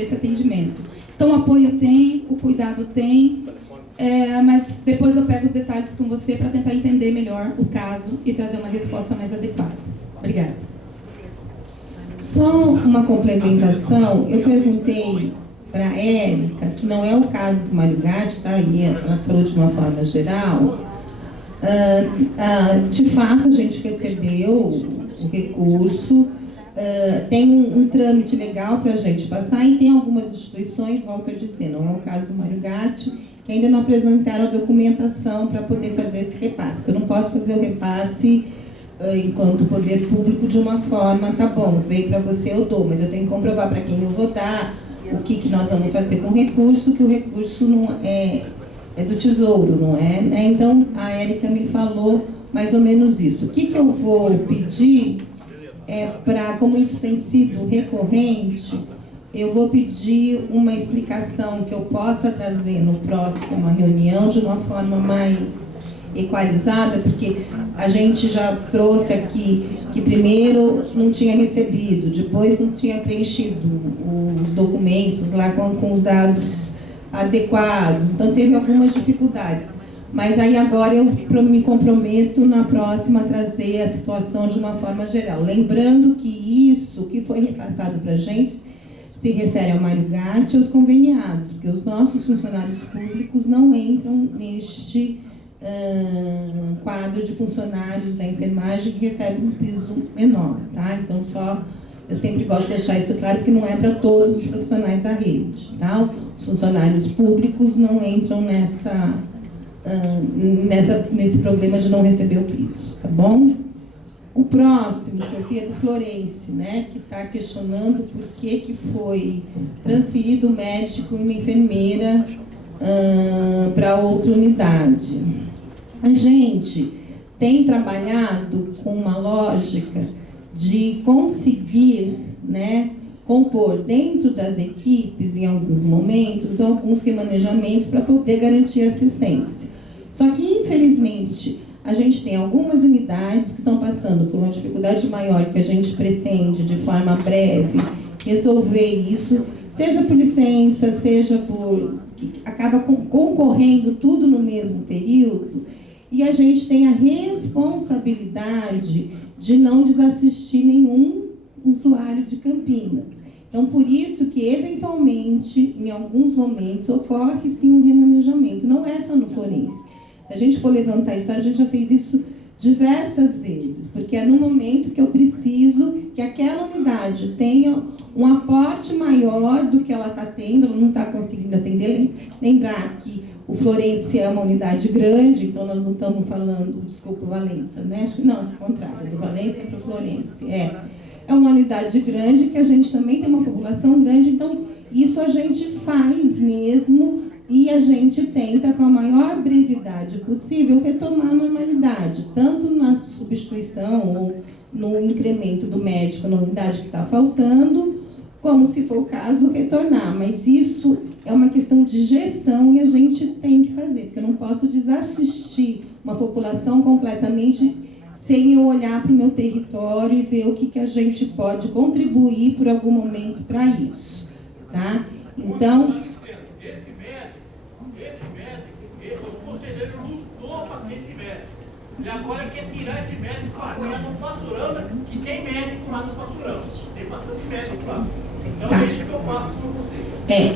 esse atendimento. Então, o apoio tem, o cuidado tem, mas depois eu pego os detalhes com você para tentar entender melhor o caso e trazer uma resposta mais adequada. Obrigada. Só uma complementação, eu perguntei para a Érica, que não é o caso do Mário Gatti, tá? E ela falou de uma forma geral. De fato, a gente recebeu o recurso, tem um trâmite legal para a gente passar, e tem algumas instituições, volto a dizer, não é o caso do Mário Gatti, que ainda não apresentaram a documentação para poder fazer esse repasse, porque eu não posso fazer o repasse enquanto poder público de uma forma, tá bom, veio para você, eu dou, mas eu tenho que comprovar para quem eu vou dar, o que nós vamos fazer com o recurso, que o recurso não é do Tesouro, não é? Então, a Érica me falou mais ou menos isso. O que eu vou pedir como isso tem sido recorrente, eu vou pedir uma explicação que eu possa trazer no próxima reunião de uma forma mais equalizada, porque a gente já trouxe aqui que primeiro não tinha recebido, depois não tinha preenchido os documentos lá com os dados adequados, então teve algumas dificuldades. Mas aí agora eu me comprometo na próxima a trazer a situação de uma forma geral. Lembrando que isso que foi repassado para a gente se refere ao Mário Gatti e aos conveniados, porque os nossos funcionários públicos não entram neste quadro de funcionários da enfermagem que recebem um piso menor, tá? Então, eu sempre gosto de deixar isso claro, que não é para todos os profissionais da rede, tá? Os funcionários públicos não entram nesse problema de não receber o piso, tá bom? O próximo, Sofia, é do Florence, né, que está questionando por que foi transferido o médico e uma enfermeira para outra unidade. A gente tem trabalhado com uma lógica de conseguir, né, compor dentro das equipes, em alguns momentos, alguns remanejamentos para poder garantir assistência. Só que, infelizmente, a gente tem algumas unidades que estão passando por uma dificuldade maior que a gente pretende, de forma breve, resolver isso, seja por licença, seja por... que acaba concorrendo tudo no mesmo período, e a gente tem a responsabilidade de não desassistir nenhum usuário de Campinas. Então, por isso que, eventualmente, em alguns momentos, ocorre sim um remanejamento. Não é só no Florence. Se a gente for levantar a história, a gente já fez isso diversas vezes, porque é no momento que eu preciso que aquela unidade tenha um aporte maior do que ela está tendo, ela não está conseguindo atender. Lembrar que o Florence é uma unidade grande, então nós não estamos falando, desculpa, Valença, né? Acho que não, ao contrário, do Valença para o Florence. É uma unidade grande, que a gente também tem uma população grande, então isso a gente faz mesmo e a gente tenta, com a maior brevidade possível, retomar a normalidade, tanto na substituição ou no incremento do médico na unidade que está faltando, como, se for o caso, retornar. Mas isso é uma questão de gestão e a gente tem que fazer, porque eu não posso desassistir uma população completamente sem eu olhar para o meu território e ver o que a gente pode contribuir por algum momento para isso, tá? Então... Esse médico, os conselheiros lutou para ter esse médico. E agora quer tirar esse médico lá no Pastorama, que tem médico lá no Pastorama. Tem bastante médico lá. Então é isso que eu faço por vocês.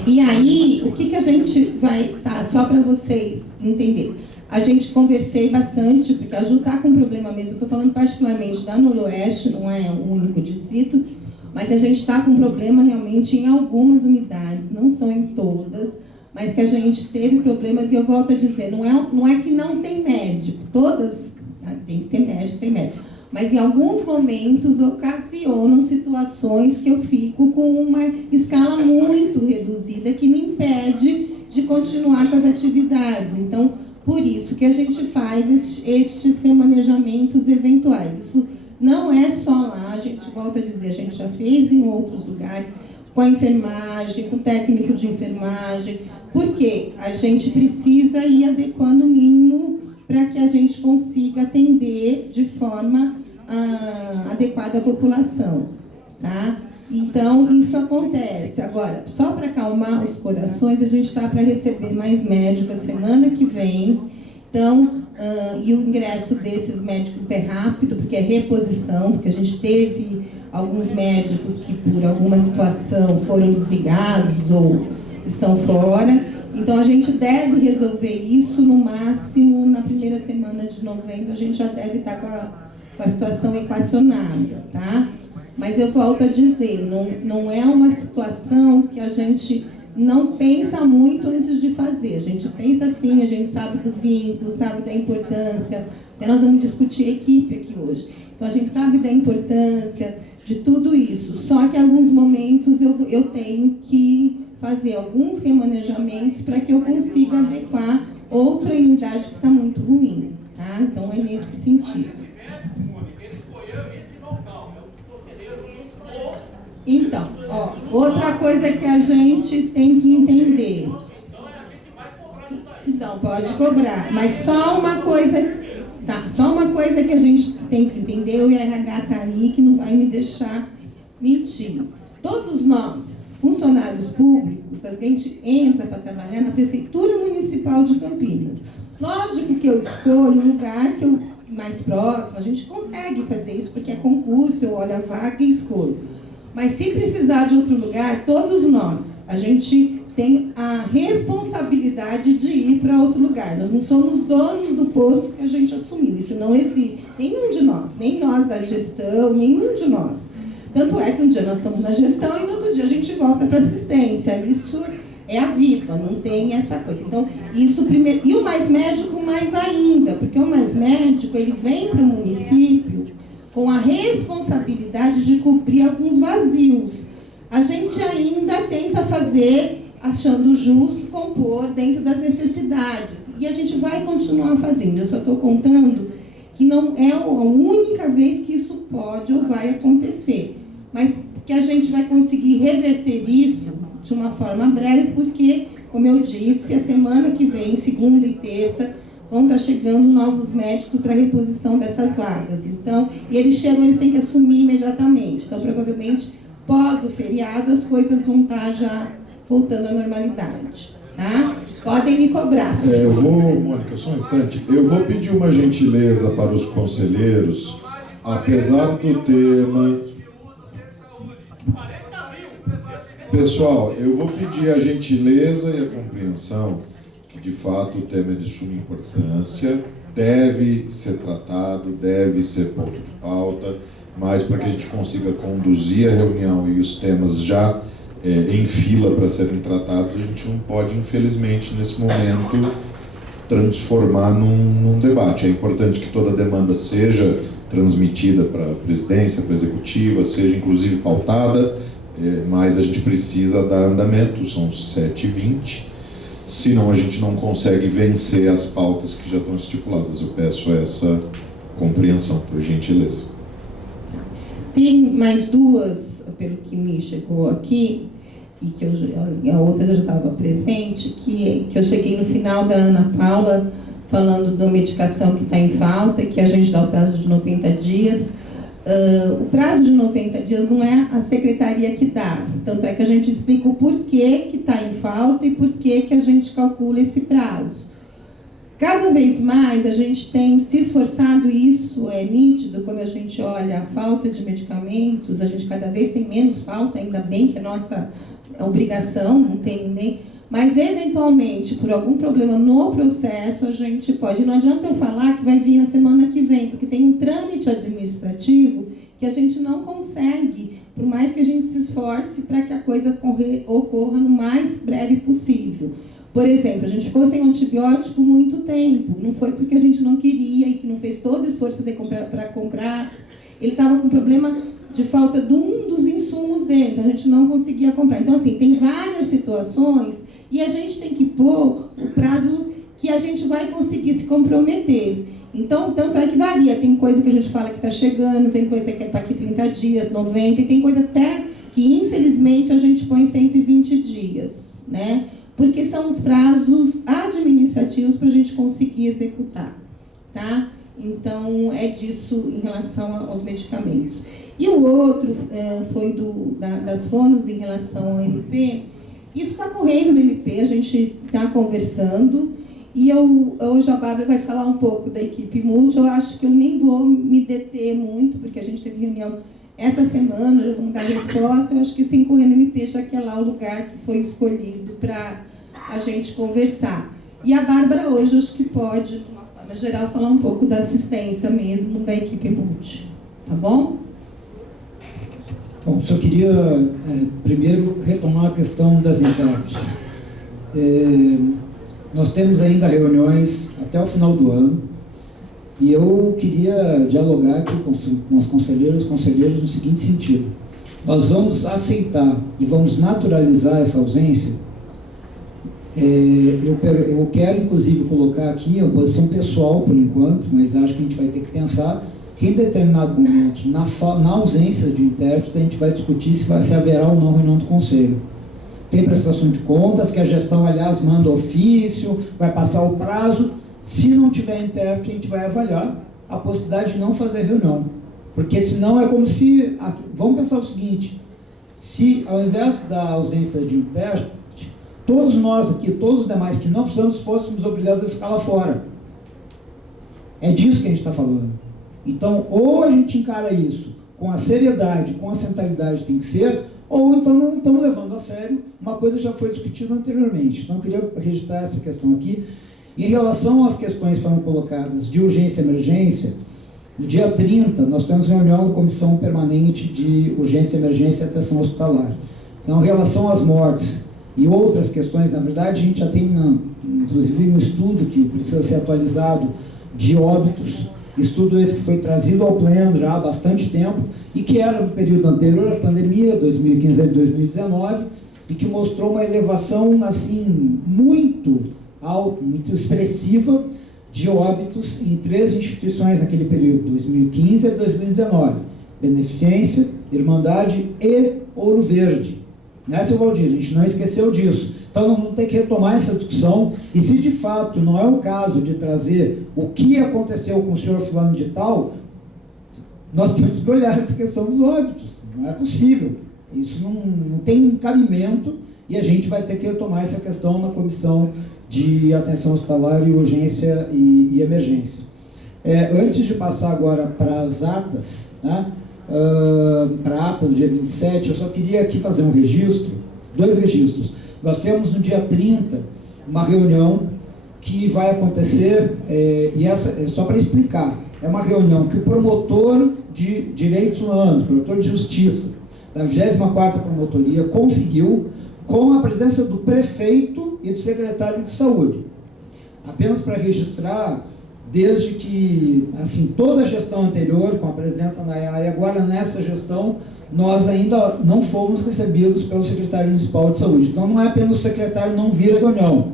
E aí, o que a gente vai... Tá, só para vocês entenderem. A gente conversei bastante, porque a Ju está com um problema mesmo. Eu estou falando particularmente da Noroeste, não é o único distrito, mas a gente está com um problema realmente em algumas unidades, não são em todas, mas que a gente teve problemas, e eu volto a dizer, não é que não tem médico, todas tem que ter médico, tem médico, mas em alguns momentos ocasionam situações que eu fico com uma escala muito reduzida que me impede de continuar com as atividades. Então, por isso que a gente faz estes remanejamentos eventuais. Isso não é só lá, a gente volta a dizer, a gente já fez em outros lugares, com a enfermagem, com o técnico de enfermagem, porque a gente precisa ir adequando o mínimo para que a gente consiga atender de forma adequada a população, tá? Então, isso acontece. Agora, só para acalmar os corações, a gente está para receber mais médicos a semana que vem. Então, e o ingresso desses médicos é rápido, porque é reposição, porque a gente teve alguns médicos que, por alguma situação, foram desligados ou estão fora. Então, a gente deve resolver isso no máximo na primeira semana de novembro. A gente já deve estar com a situação equacionada, tá? Mas eu volto a dizer, não é uma situação que a gente não pensa muito antes de fazer. A gente pensa sim, a gente sabe do vínculo, sabe da importância. Até nós vamos discutir equipe aqui hoje. Então, a gente sabe da importância de tudo isso. Só que em alguns momentos eu tenho que fazer alguns remanejamentos para que eu consiga adequar outra unidade que está muito ruim. Tá? Então, é nesse sentido. Então, outra coisa que a gente tem que entender. Então, pode cobrar, mas só uma coisa, tá? Só uma coisa que a gente tem que entender, o RH está aí, que não vai me deixar mentir. Todos nós, funcionários públicos, a gente entra para trabalhar na Prefeitura Municipal de Campinas. Lógico que eu escolho um lugar que eu mais próximo, a gente consegue fazer isso, porque é concurso, eu olho a vaga e escolho. Mas se precisar de outro lugar, todos nós, a gente tem a responsabilidade de ir para outro lugar. Nós não somos donos do posto que a gente assumiu. Isso não existe. Nenhum de nós, nem nós da gestão, nenhum de nós. Tanto é que um dia nós estamos na gestão e no outro dia a gente volta para assistência. Isso é a vida, não tem essa coisa. Então, isso primeiro. E o mais médico mais ainda, porque o mais médico, ele vem para o município com a responsabilidade de cobrir alguns vazios. A gente ainda tenta fazer, achando justo, compor dentro das necessidades. E a gente vai continuar fazendo. Eu só estou contando que não é a única vez que isso pode ou vai acontecer. Mas que a gente vai conseguir reverter isso de uma forma breve, porque, como eu disse, a semana que vem, segunda e terça, vão estar chegando novos médicos para reposição dessas vagas. Então, e eles chegam, eles têm que assumir imediatamente. Então, provavelmente, pós o feriado, as coisas vão estar já voltando à normalidade. Tá? Podem me cobrar. Mônica, só um instante. Eu vou pedir uma gentileza para os conselheiros, apesar do tema... Pessoal, eu vou pedir a gentileza e a compreensão que, de fato, o tema é de suma importância, deve ser tratado, deve ser ponto de pauta, mas para que a gente consiga conduzir a reunião e os temas já em fila para serem tratados, a gente não pode, infelizmente, nesse momento, transformar num debate. É importante que toda demanda seja transmitida para a presidência, para a executiva, seja inclusive pautada, mas a gente precisa dar andamento, são 7h20, senão a gente não consegue vencer as pautas que já estão estipuladas. Eu peço essa compreensão, por gentileza. Tem mais duas, pelo que me chegou aqui, e que a outra eu já estava presente, que eu cheguei no final da Ana Paula falando da medicação que está em falta e que a gente dá o prazo de 90 dias. O prazo de 90 dias não é a secretaria que dá, tanto é que a gente explica o porquê que está em falta e porquê que a gente calcula esse prazo. Cada vez mais a gente tem se esforçado, e isso é nítido quando a gente olha a falta de medicamentos, a gente cada vez tem menos falta, ainda bem que é nossa obrigação, não tem nem... Mas, eventualmente, por algum problema no processo, a gente pode... Não adianta eu falar que vai vir na semana que vem, porque tem um trâmite administrativo que a gente não consegue, por mais que a gente se esforce para que a coisa ocorra no mais breve possível. Por exemplo, a gente ficou sem antibiótico muito tempo. Não foi porque a gente não queria e que não fez todo o esforço para comprar. Ele estava com problema de falta de um dos insumos dele, então a gente não conseguia comprar. Então, assim, tem várias situações e a gente tem que pôr o prazo que a gente vai conseguir se comprometer. Então, tanto é que varia. Tem coisa que a gente fala que está chegando, tem coisa que é para aqui 30 dias, 90, e tem coisa até que, infelizmente, a gente põe 120 dias, né? Porque são os prazos administrativos para a gente conseguir executar, tá? Então, é disso em relação aos medicamentos. E o outro foi das fonos em relação ao MP. Isso está correndo no MP, a gente está conversando. E hoje a Bárbara vai falar um pouco da equipe multi. Eu acho que eu nem vou me deter muito, porque a gente teve reunião essa semana, já vamos dar resposta. Eu acho que isso incorrer no MP, já que é lá o lugar que foi escolhido para a gente conversar. E a Bárbara hoje, acho que pode, de uma forma geral, falar um pouco da assistência mesmo da equipe multi. Tá bom? Bom, só queria primeiro retomar a questão das intérpretes. Nós temos ainda reuniões até o final do ano e eu queria dialogar aqui com os conselheiros e conselheiros no seguinte sentido. Nós vamos aceitar e vamos naturalizar essa ausência. Eu quero, inclusive, colocar aqui a posição pessoal, por enquanto, mas acho que a gente vai ter que pensar que, em determinado momento, na ausência de intérpretes, a gente vai discutir se haverá ou não reunião do Conselho. Tem prestação de contas, que a gestão, aliás, manda ofício, vai passar o prazo. Se não tiver intérprete, a gente vai avaliar a possibilidade de não fazer reunião. Porque, senão, é como se... Vamos pensar o seguinte, se, ao invés da ausência de intérprete, todos nós aqui, todos os demais que não precisamos, fôssemos obrigados a ficar lá fora. É disso que a gente está falando. Então, ou a gente encara isso com a seriedade, com a centralidade que tem que ser, ou então não estamos levando a sério uma coisa que já foi discutida anteriormente. Então, eu queria registrar essa questão aqui. Em relação às questões que foram colocadas de urgência e emergência, no dia 30, nós temos reunião da Comissão Permanente de Urgência, Emergência e Atenção Hospitalar. Então, em relação às mortes e outras questões, na verdade, a gente já tem, inclusive, um estudo que precisa ser atualizado de óbitos, estudo esse que foi trazido ao pleno já há bastante tempo e que era do período anterior à pandemia, 2015 a 2019, e que mostrou uma elevação assim muito alta, muito expressiva de óbitos em 3 instituições naquele período, 2015 a 2019, Beneficência, Irmandade e Ouro Verde. Né, seu Valdir? A gente não esqueceu disso. Então, nós vamos ter que retomar essa discussão, e se de fato não é o caso de trazer o que aconteceu com o senhor fulano de tal, nós temos que olhar essa questão dos óbitos. Não é possível. Isso não tem cabimento, e a gente vai ter que retomar essa questão na Comissão de Atenção Hospitalar e Urgência e Emergência. Antes de passar agora para as atas, né, para a ata do dia 27, eu só queria aqui fazer um registro, 2 registros. Nós temos no dia 30 uma reunião que vai acontecer, e essa é só para explicar, é uma reunião que o promotor de direitos humanos, promotor de justiça, da 24ª Promotoria, conseguiu com a presença do prefeito e do secretário de saúde. Apenas para registrar, desde que, assim, toda a gestão anterior, com a presidenta Nayara, e agora nessa gestão, nós ainda não fomos recebidos pelo secretário municipal de saúde. Então, não é apenas o secretário não vir à reunião,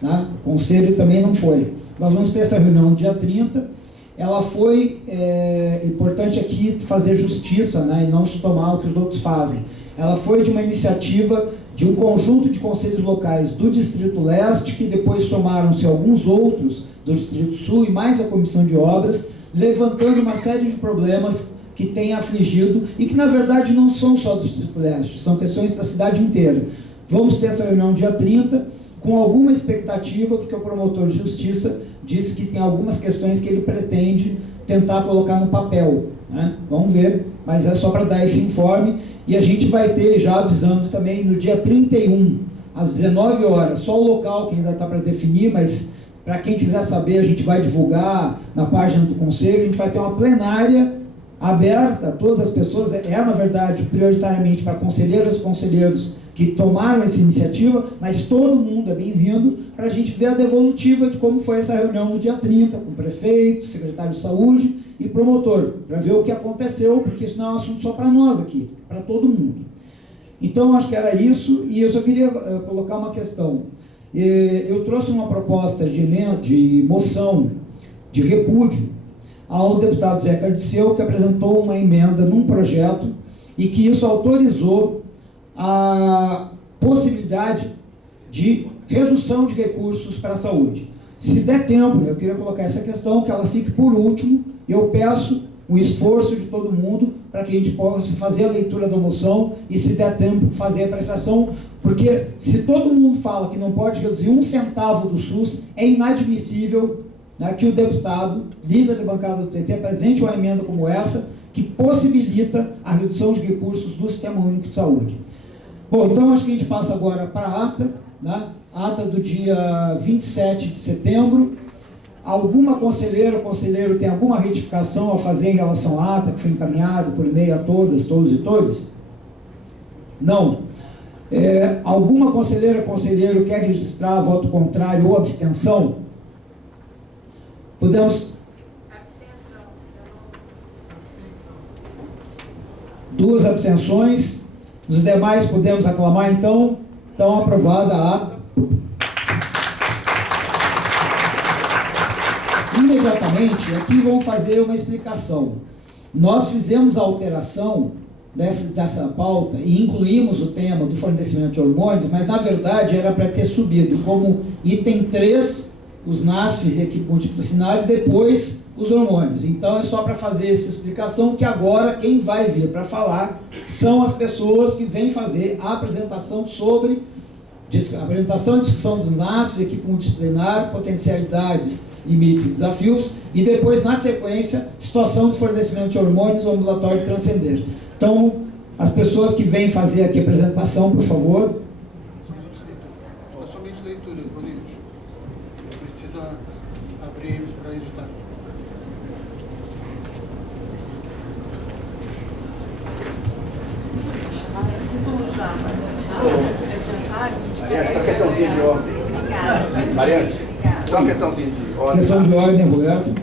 tá? O conselho também não foi. Nós vamos ter essa reunião no dia 30. Ela foi, importante aqui fazer justiça, né, e não se tomar o que os outros fazem. Ela foi de uma iniciativa de um conjunto de conselhos locais do Distrito Leste, que depois somaram-se alguns outros do Distrito Sul e mais a Comissão de Obras, levantando uma série de problemas que tem afligido e que, na verdade, não são só do Distrito Leste, são questões da cidade inteira. Vamos ter essa reunião dia 30, com alguma expectativa, porque o promotor de justiça disse que tem algumas questões que ele pretende tentar colocar no papel, né? Vamos ver, mas é só para dar esse informe. E a gente vai ter, já avisando também, no dia 31, às 19 horas, só o local que ainda está para definir, mas para quem quiser saber, a gente vai divulgar na página do Conselho. A gente vai ter uma plenária aberta a todas as pessoas, na verdade, prioritariamente para conselheiras e conselheiros que tomaram essa iniciativa, mas todo mundo é bem-vindo para a gente ver a devolutiva de como foi essa reunião no dia 30, com o prefeito, secretário de saúde e promotor, para ver o que aconteceu, porque isso não é um assunto só para nós aqui, para todo mundo. Então, acho que era isso, e eu só queria colocar uma questão. Eu trouxe uma proposta de moção de repúdio ao deputado Zé Cardiceu, que apresentou uma emenda num projeto e que isso autorizou a possibilidade de redução de recursos para a saúde. Se der tempo, eu queria colocar essa questão, que ela fique por último, eu peço o esforço de todo mundo para que a gente possa fazer a leitura da moção e, se der tempo, fazer a apreciação, porque se todo mundo fala que não pode reduzir 1 centavo do SUS, é inadmissível, né, que o deputado, líder da bancada do PT, apresente uma emenda como essa, que possibilita a redução de recursos do Sistema Único de Saúde. Bom, então acho que a gente passa agora para a ata, né? Ata do dia 27 de setembro. Alguma conselheira ou conselheiro tem alguma retificação a fazer em relação à ata que foi encaminhada por e-mail a todas, todos e todas? Não. Alguma conselheira ou conselheiro quer registrar voto contrário ou abstenção? Podemos... Abstenção. 2 abstenções. Os demais podemos aclamar, então. Então, aprovada a ata. Imediatamente, aqui vamos fazer uma explicação. Nós fizemos a alteração dessa pauta e incluímos o tema do fornecimento de hormônios, mas na verdade era para ter subido como item 3, os NASFs e equipe multidisciplinar, e depois os hormônios. Então é só para fazer essa explicação, que agora quem vai vir para falar são as pessoas que vêm fazer a apresentação sobre apresentação e discussão dos NASFs, equipe multidisciplinar, potencialidades, limites e desafios, e depois, na sequência, situação de fornecimento de hormônios, o ambulatório transcender. Então, as pessoas que vêm fazer aqui a apresentação, por favor. É somente leitura, Bonito. Precisa abrir para editar. Mariana, só questãozinha de ordem. Mariana, só uma questãozinha de ordem. Questão de ordem, Roberto.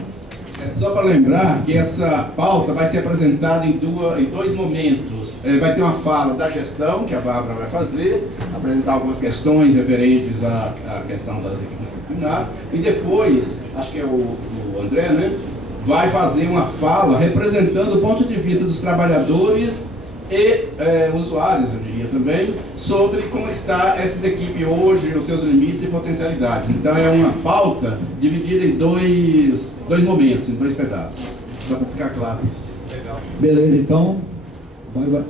É só para lembrar que essa pauta vai ser apresentada em 2 momentos. Vai ter uma fala da gestão, que a Bárbara vai fazer, apresentar algumas questões referentes à questão das equipes multidisciplinares, e depois, acho que é o André, né, vai fazer uma fala representando o ponto de vista dos trabalhadores e usuários, eu diria também, sobre como está essas equipes hoje, os seus limites e potencialidades. Então é uma pauta dividida em dois momentos, em 2 pedaços, só para ficar claro isso. Legal. Beleza, então. Bárbara.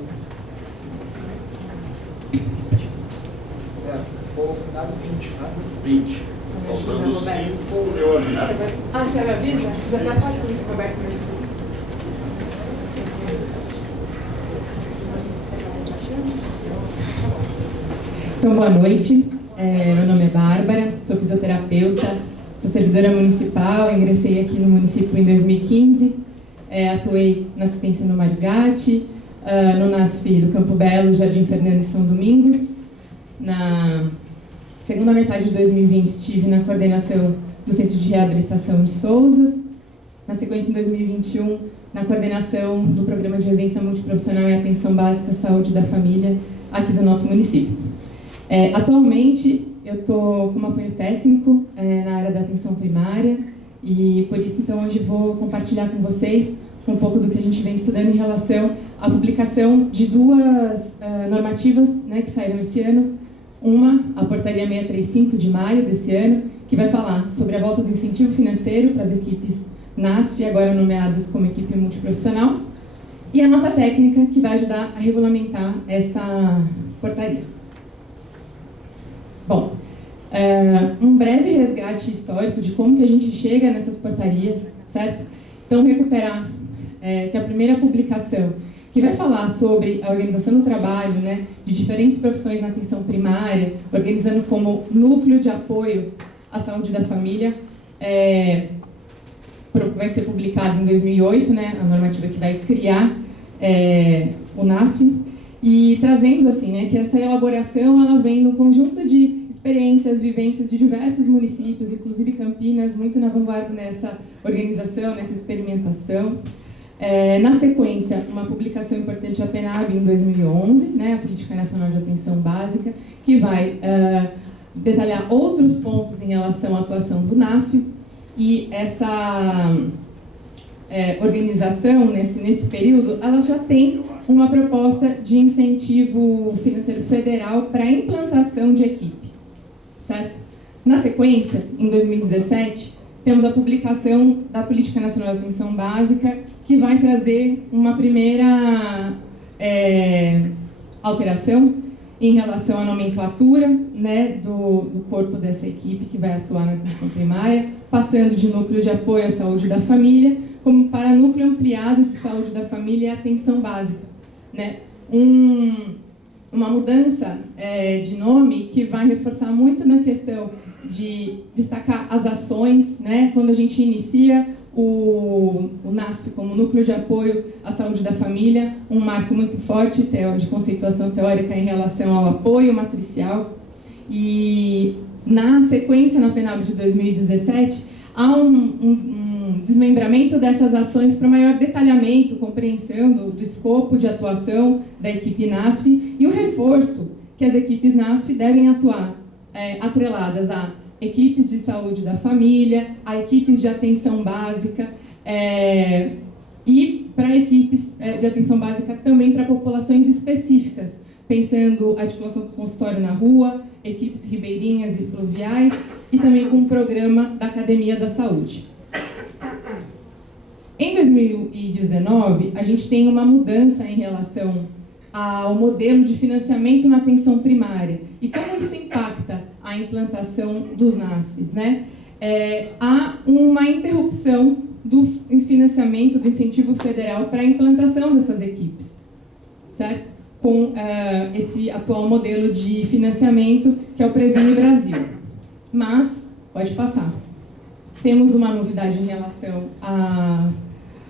Ficou no final 20, né? 20. Faltando 5, meu amigo. Ah, você me avisa? Já está aqui, Roberto. Então, boa noite. Meu nome é Bárbara, sou fisioterapeuta, sou servidora municipal, ingressei aqui no município em 2015, atuei na assistência no Mário Gatti, no NASF do Campo Belo, Jardim Fernando e São Domingos. Na segunda metade de 2020 estive na coordenação do Centro de Reabilitação de Souzas, na sequência em 2021 na coordenação do Programa de Residência Multiprofissional e Atenção Básica à Saúde da Família aqui do nosso município. Atualmente eu estou como apoio técnico na área da atenção primária e por isso então hoje vou compartilhar com vocês um pouco do que a gente vem estudando em relação à publicação de 2 normativas, né, que saíram esse ano. Uma, a Portaria 635 de maio desse ano, que vai falar sobre a volta do incentivo financeiro para as equipes NASF, agora nomeadas como equipe multiprofissional, e a nota técnica, que vai ajudar a regulamentar essa portaria. Bom, um breve resgate histórico de como que a gente chega nessas portarias, certo? Então, recuperar que a primeira publicação, que vai falar sobre a organização do trabalho, né, de diferentes profissões na atenção primária, organizando como núcleo de apoio à saúde da família, vai ser publicado em 2008, né, a normativa que vai criar o NASF, e trazendo assim, né, que essa elaboração ela vem no conjunto de experiências, vivências de diversos municípios, inclusive Campinas, muito na vanguarda nessa organização, nessa experimentação. Na sequência, uma publicação importante, a PNAB, em 2011, né, a Política Nacional de Atenção Básica, que vai detalhar outros pontos em relação à atuação do NASF, e essa organização, nesse período, ela já tem uma proposta de incentivo financeiro federal para a implantação de equipe, certo? Na sequência, em 2017, temos a publicação da Política Nacional de Atenção Básica, que vai trazer uma primeira alteração em relação à nomenclatura, né, do corpo dessa equipe que vai atuar na atenção primária, passando de núcleo de apoio à saúde da família, como para núcleo ampliado de saúde da família e atenção básica, né? Uma mudança de nome que vai reforçar muito na questão de destacar as ações, né? Quando a gente inicia o NASF como núcleo de apoio à saúde da família, um marco muito forte de conceituação teórica em relação ao apoio matricial. E na sequência, na PNAB de 2017, há um desmembramento dessas ações para maior detalhamento, compreensão do escopo de atuação da equipe NASF e o reforço que as equipes NASF devem atuar atreladas a equipes de saúde da família, a equipes de atenção básica e para equipes de atenção básica também para populações específicas, pensando a articulação com consultório na rua, equipes ribeirinhas e fluviais e também com o programa da Academia da Saúde. Em 2019, a gente tem uma mudança em relação ao modelo de financiamento na atenção primária e como isso impacta a implantação dos NASFs, né? Há uma interrupção do financiamento do incentivo federal para a implantação dessas equipes, certo? Com esse atual modelo de financiamento que é o Previne Brasil. Mas, pode passar, temos uma novidade em relação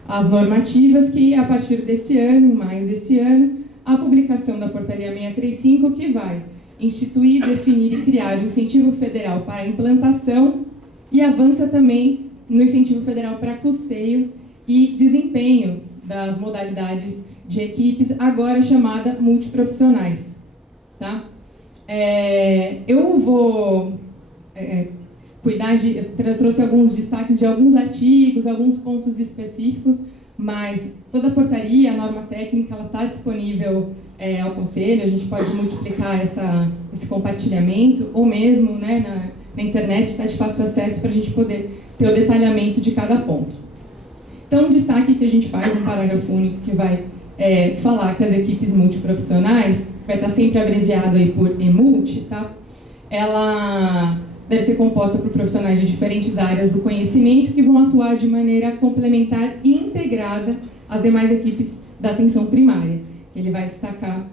às normativas que, a partir desse ano, em maio desse ano, a publicação da Portaria 635, que vai instituir, definir e criar o incentivo federal para a implantação e avança também no incentivo federal para custeio e desempenho das modalidades de equipes, agora chamada multiprofissionais. Tá? Eu vou eu trouxe alguns destaques de alguns artigos, alguns pontos específicos, mas toda a portaria, a norma técnica, ela está disponível ao Conselho, a gente pode multiplicar esse compartilhamento, ou mesmo, né, na internet está de fácil acesso para a gente poder ter o detalhamento de cada ponto. Então, um destaque que a gente faz, um parágrafo único que vai falar que as equipes multiprofissionais, vai estar sempre abreviado aí por EMULT, tá? Ela deve ser composta por profissionais de diferentes áreas do conhecimento que vão atuar de maneira complementar e integrada às demais equipes da atenção primária. Ele vai destacar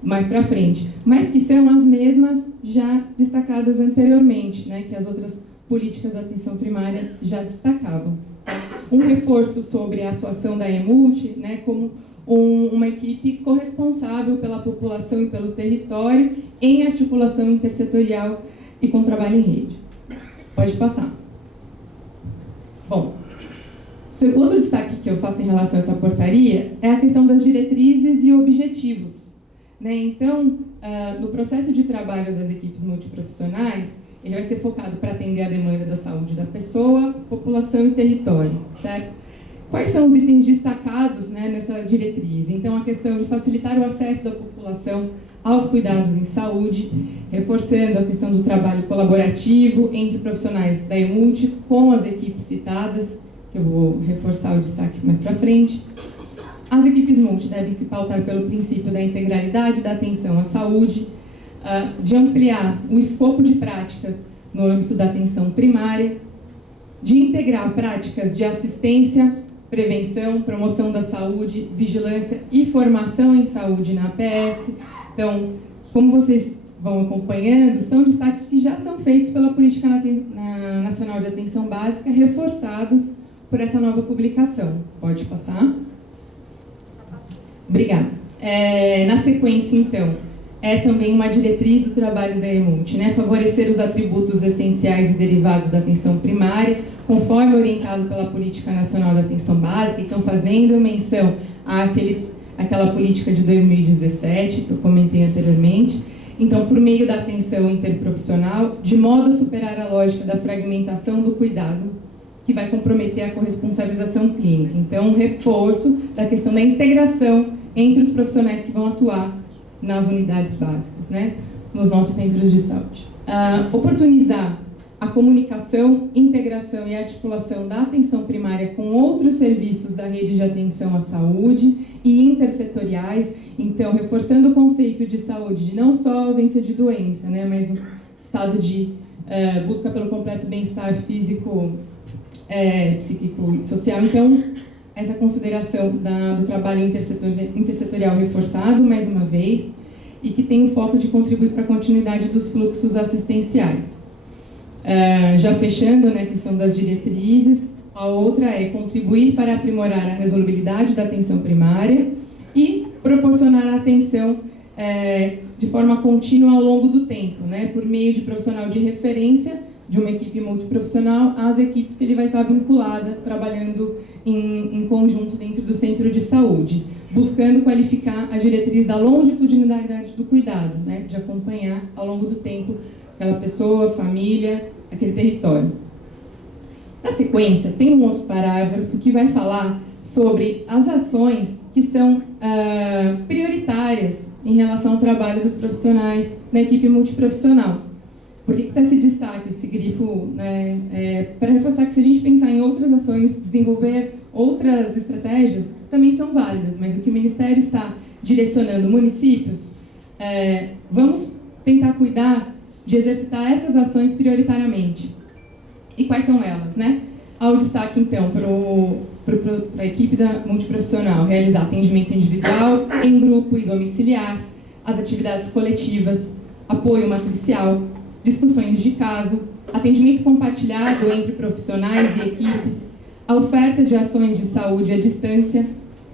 mais para frente, mas que são as mesmas já destacadas anteriormente, né, que as outras políticas da atenção primária já destacavam. Um reforço sobre a atuação da EMULT, né, como uma equipe corresponsável pela população e pelo território em articulação intersetorial e com trabalho em rede. Pode passar. Bom, outro destaque que eu faço em relação a essa portaria é a questão das diretrizes e objetivos, né? Então, no processo de trabalho das equipes multiprofissionais, ele vai ser focado para atender a demanda da saúde da pessoa, população e território, certo? Quais são os itens destacados, né, nessa diretriz? Então, a questão de facilitar o acesso da população aos cuidados em saúde, reforçando a questão do trabalho colaborativo entre profissionais da EMULT com as equipes citadas, que eu vou reforçar o destaque mais para frente. As equipes multi devem se pautar pelo princípio da integralidade da atenção à saúde, de ampliar o escopo de práticas no âmbito da atenção primária, de integrar práticas de assistência, prevenção, promoção da saúde, vigilância e formação em saúde na APS. Então, como vocês vão acompanhando, são destaques que já são feitos pela Política Nacional de Atenção Básica, reforçados por essa nova publicação. Pode passar? Obrigada. Na sequência, então, é também uma diretriz do trabalho da EMULT, né? Favorecer os atributos essenciais e derivados da atenção primária, conforme orientado pela Política Nacional da Atenção Básica, então fazendo menção àquela política de 2017, que eu comentei anteriormente. Então, por meio da atenção interprofissional, de modo a superar a lógica da fragmentação do cuidado, que vai comprometer a corresponsabilização clínica. Então, um reforço da questão da integração entre os profissionais que vão atuar nas unidades básicas, né? nos nossos centros de saúde. Oportunizar a comunicação, integração e articulação da atenção primária com outros serviços da rede de atenção à saúde e intersetoriais, então reforçando o conceito de saúde, de não só ausência de doença, né, mas um estado de busca pelo completo bem-estar físico, psíquico e social. Então, essa consideração do trabalho intersetorial reforçado, mais uma vez, e que tem o foco de contribuir para a continuidade dos fluxos assistenciais. Já fechando, né, a questão das diretrizes, a outra é contribuir para aprimorar a resolubilidade da atenção primária e proporcionar a atenção de forma contínua ao longo do tempo, né, por meio de profissional de referência de uma equipe multiprofissional às equipes que ele vai estar vinculada, trabalhando em conjunto dentro do centro de saúde, buscando qualificar a diretriz da longitudinalidade do cuidado, né, de acompanhar ao longo do tempo aquela pessoa, família, aquele território. Na sequência, tem um outro parágrafo que vai falar sobre as ações que são prioritárias em relação ao trabalho dos profissionais na equipe multiprofissional. Por que está esse destaque, esse grifo? Né, para reforçar que se a gente pensar em outras ações, desenvolver outras estratégias, também são válidas, mas o que o Ministério está direcionando municípios, vamos tentar cuidar de exercitar essas ações prioritariamente. E quais são elas, né? Há o destaque, então, para a equipe da multiprofissional realizar atendimento individual, em grupo e domiciliar, as atividades coletivas, apoio matricial, discussões de caso, atendimento compartilhado entre profissionais e equipes, a oferta de ações de saúde à distância,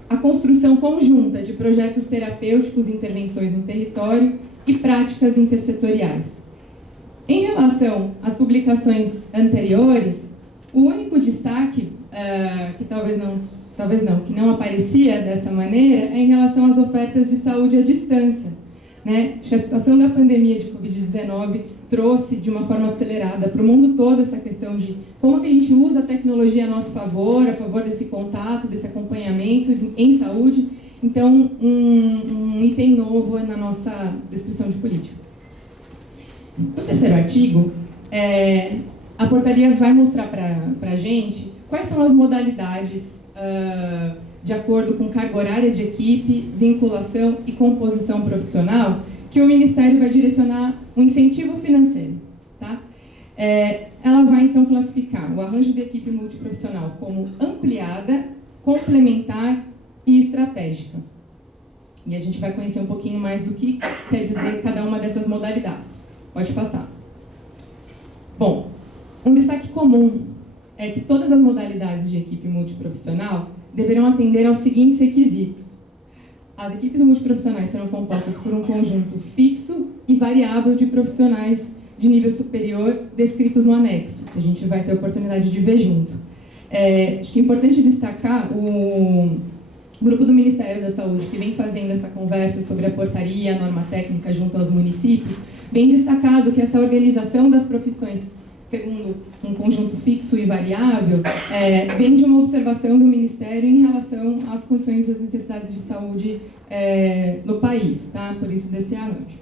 a construção conjunta de projetos terapêuticos e intervenções no território e práticas intersetoriais. Em relação às publicações anteriores, o único destaque que não aparecia dessa maneira é em relação às ofertas de saúde à distância, né? Acho que a situação da pandemia de Covid-19 trouxe de uma forma acelerada para o mundo todo essa questão de como que a gente usa a tecnologia a nosso favor, a favor desse contato, desse acompanhamento em saúde. Então, um item novo na nossa descrição de política. No terceiro artigo, a portaria vai mostrar para a gente quais são as modalidades de acordo com carga horária de equipe, vinculação e composição profissional que o Ministério vai direcionar um incentivo financeiro. Tá? Ela vai, então, classificar o arranjo de equipe multiprofissional como ampliada, complementar e estratégica. E a gente vai conhecer um pouquinho mais do que quer dizer cada uma dessas modalidades. Pode passar. Bom, um destaque comum é que todas as modalidades de equipe multiprofissional deverão atender aos seguintes requisitos. As equipes multiprofissionais serão compostas por um conjunto fixo e variável de profissionais de nível superior descritos no anexo, que a gente vai ter a oportunidade de ver junto. Acho que é importante destacar o grupo do Ministério da Saúde, que vem fazendo essa conversa sobre a portaria, a norma técnica junto aos municípios, bem destacado que essa organização das profissões, segundo um conjunto fixo e variável, vem de uma observação do Ministério em relação às condições e às necessidades de saúde no país, tá? Por isso desse arranjo.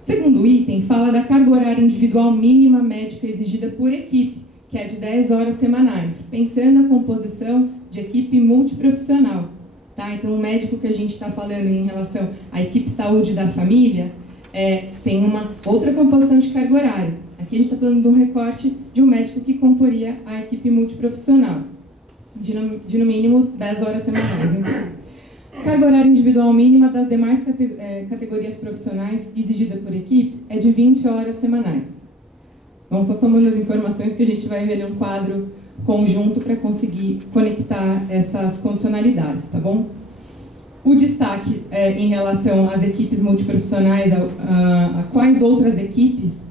O segundo item fala da carga horária individual mínima médica exigida por equipe, que é de 10 horas semanais, pensando a composição de equipe multiprofissional. Tá? Então, o médico que a gente está falando em relação à equipe saúde da família, tem uma outra composição de carga horária. Aqui a gente está falando de um recorte de um médico que comporia a equipe multiprofissional, de no mínimo 10 horas semanais. Então, carga horária individual mínima das demais categorias profissionais exigida por equipe é de 20 horas semanais. Vamos só somando as informações que a gente vai ver um quadro conjunto para conseguir conectar essas condicionalidades, tá bom? O destaque em relação às equipes multiprofissionais, a quais outras equipes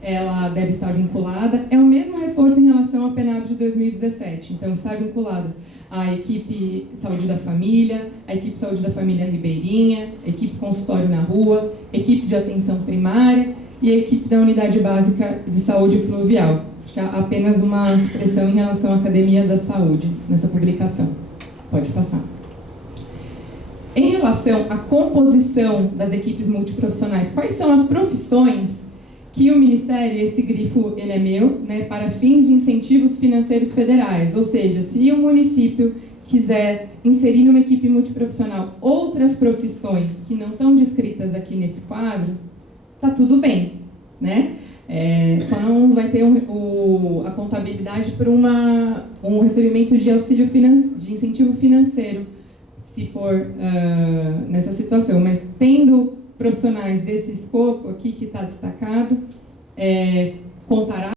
ela deve estar vinculada, é o mesmo reforço em relação à PNAB de 2017. Então, está vinculado à equipe Saúde da Família, a equipe Saúde da Família Ribeirinha, a equipe Consultório na Rua, equipe de Atenção Primária e a equipe da Unidade Básica de Saúde Fluvial. Acho que há apenas uma supressão em relação à Academia da Saúde nessa publicação. Pode passar. Em relação à composição das equipes multiprofissionais, quais são as profissões que o Ministério, esse grifo ele é meu, né, para fins de incentivos financeiros federais, ou seja, se o município quiser inserir numa equipe multiprofissional outras profissões que não estão descritas aqui nesse quadro, tá tudo bem, né? Só não vai ter a contabilidade para um recebimento de auxílio de incentivo financeiro, se for nessa situação, mas tendo profissionais desse escopo aqui que está destacado, contará